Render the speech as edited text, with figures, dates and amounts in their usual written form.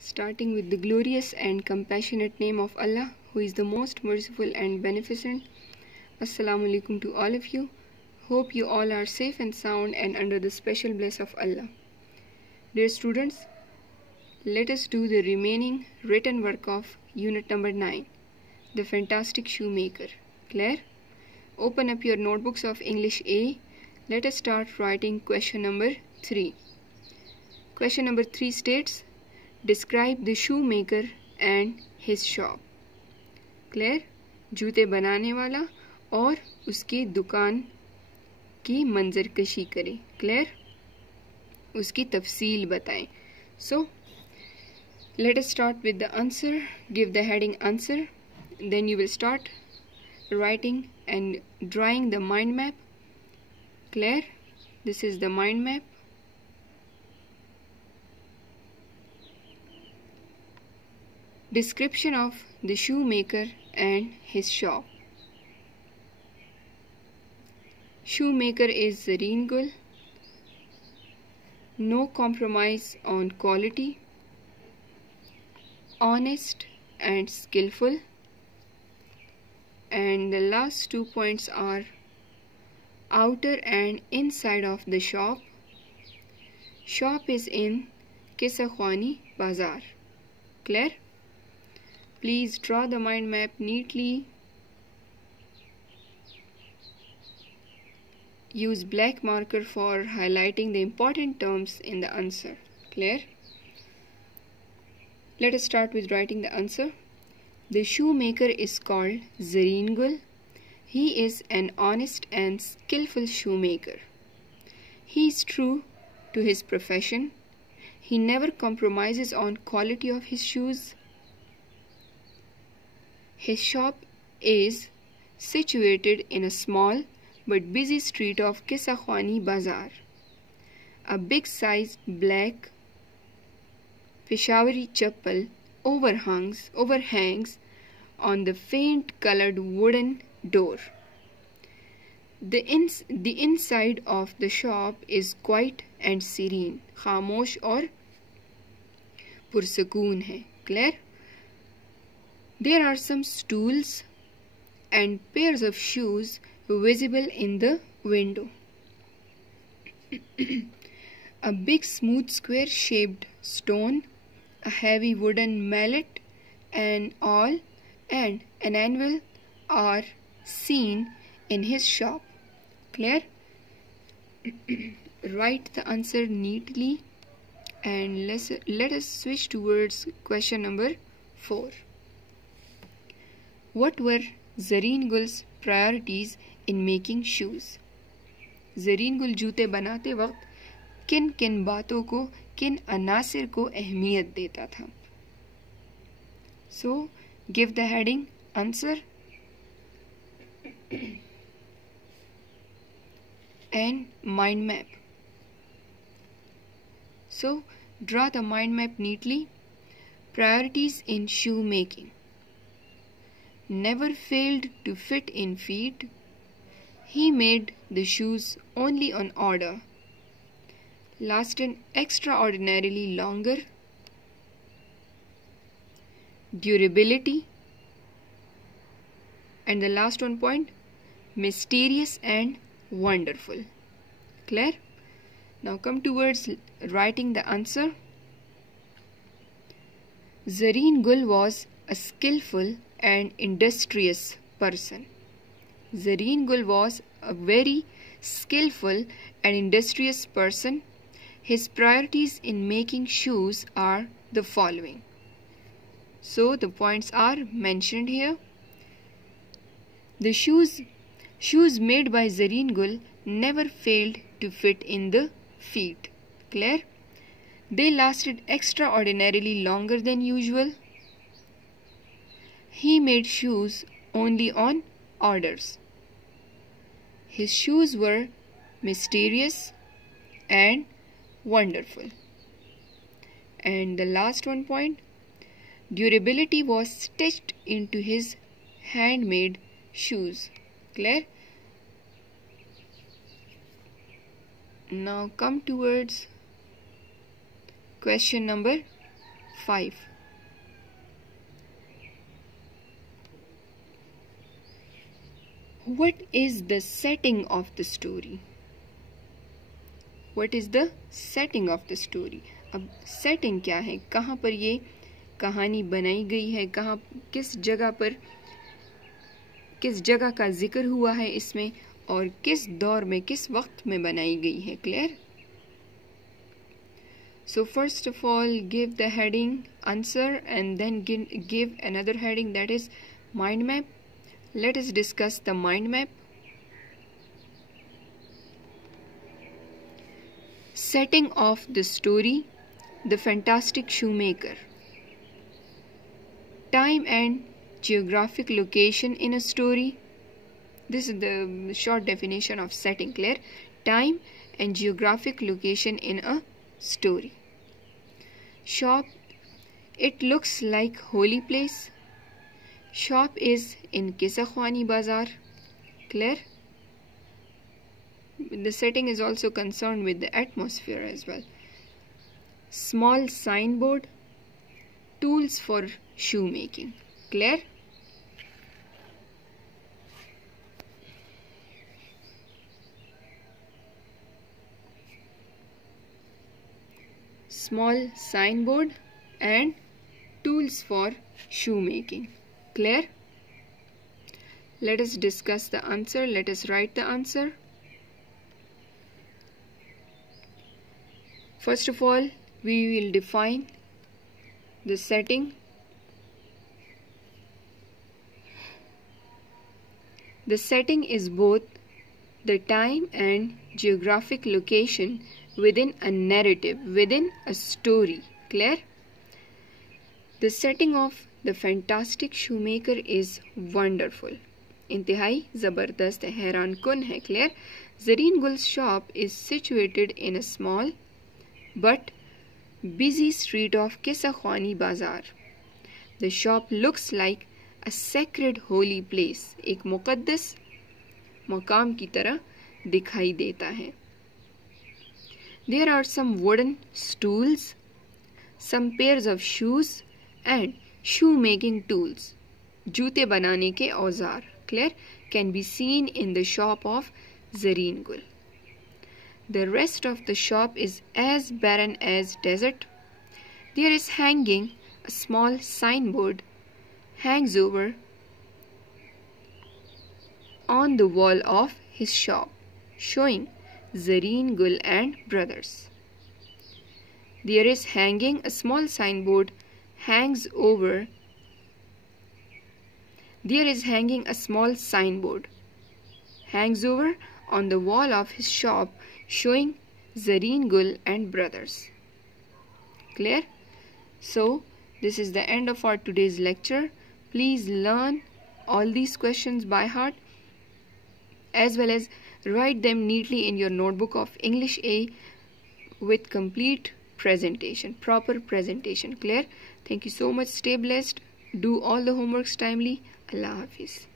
Starting with the glorious and compassionate name of Allah, who is the most merciful and beneficent. Assalamu alaikum to all of you. Hope you all are safe and sound and under the special bless of Allah. Dear students, let us do the remaining written work of unit number 9, The Fantastic Shoemaker. Clear? Open up your notebooks of English A. Let us start writing question number 3. Question number 3 states, describe the shoemaker and his shop. Clear? जूते बनाने वाला और उसकी दुकान की मंजरकशी करें. Clear? उसकी तफसील बताएं. So, let us start with the answer. Give the heading answer. Then you will start writing and drawing the mind map. Clear? This is the mind map. Description of the shoemaker and his shop. Shoemaker is Zareen Gul. No compromise on quality. Honest and skillful. And the last 2 points are outer and inside of the shop. Shop is in Qissa Khwani Bazaar. Clear? Please draw the mind map neatly. Use black marker for highlighting the important terms in the answer. Clear? Let us start with writing the answer. The shoemaker is called Zareen Gul. He is an honest and skillful shoemaker. He is true to his profession. He never compromises on quality of his shoes. His shop is situated in a small but busy street of Qissa Khwani Bazaar. A big-sized black Peshawari chappal overhangs on the faint-colored wooden door. The inside of the shop is quiet and serene. खामोश और पुरसकून है. Clear? There are some stools and pairs of shoes visible in the window. A big smooth square shaped stone, a heavy wooden mallet and an anvil are seen in his shop. Clear? Write the answer neatly and let us switch towards question number 4. What were Zareen Gul's priorities in making shoes? Zareen Gul जूते बनाते वक्त किन किन बातों को, किन अनासिर को अहमियत देता था? So, give the heading answer and mind map. So, draw the mind map neatly. Priorities in shoemaking. Never failed to fit in feet. He made the shoes only on order. Lasted extraordinarily longer. Durability. And the last one point, mysterious and wonderful. Clear? Now come towards writing the answer. Zareen Gul was a skillful and industrious person. Zareen Gul was a very skillful and industrious person. His priorities in making shoes are the following. So the points are mentioned here. The shoes made by Zareen Gul never failed to fit in the feet. Clear? They lasted extraordinarily longer than usual. He made shoes only on orders. His shoes were mysterious and wonderful. And the last one point, durability was stitched into his handmade shoes. Clear? Now come towards question number 5. What is the setting of the story? What is the setting of the story? अब setting क्या है, कहाँ पर ये कहानी बनाई गई है, कहाँ किस जगह का जिक्र हुआ है इसमें, और किस दौर में किस वक्त में बनाई गई है. Clear? So first of all, give the heading answer and then give another heading, that is mind map. Let us discuss the mind map. Setting of the story: the fantastic shoemaker. Time and geographic location in a story. This is the short definition of setting. Clear? Time and geographic location in a story. Shop: it looks like holy place. Shop is in Qissa Khwani Bazaar. Clear? The setting is also concerned with the atmosphere as well. Small signboard: tools for shoemaking. Clear? Small signboard and tools for shoemaking. Clear? Let us discuss the answer. Let us write the answer. First of all, we will define the setting. The setting is both the time and geographic location within a narrative, within a story. Clear? The setting of the fantastic shoemaker is wonderful. इंतहाई ज़बरदस्त है, हैरान कुन है. Clear? Zareen Gul's shop is situated in a small but busy street of Qissa Khwani Bazaar. The shop looks like a sacred holy place. एक मुक़द्दस मकाम की तरह दिखाई देता है. There are some wooden stools, some pairs of shoes and shoemaking tools. जूते बनाने के औजार. Clear? Can be seen in the shop of Zareen Gul. The rest of the shop is as barren as desert. There is hanging a small signboard hangs over on the wall of his shop, showing Zareen Gul and Brothers. There is hanging a small signboard hangs over. There is hanging a small signboard hangs over on the wall of his shop, showing Zareen Gul and Brothers. Clear? So, this is the end of our today's lecture. Please learn all these questions by heart, as well as write them neatly in your notebook of English A with complete presentation, proper presentation. Clear? Thank you so much. Stay blessed. Do all the homeworks timely. Allah Hafiz.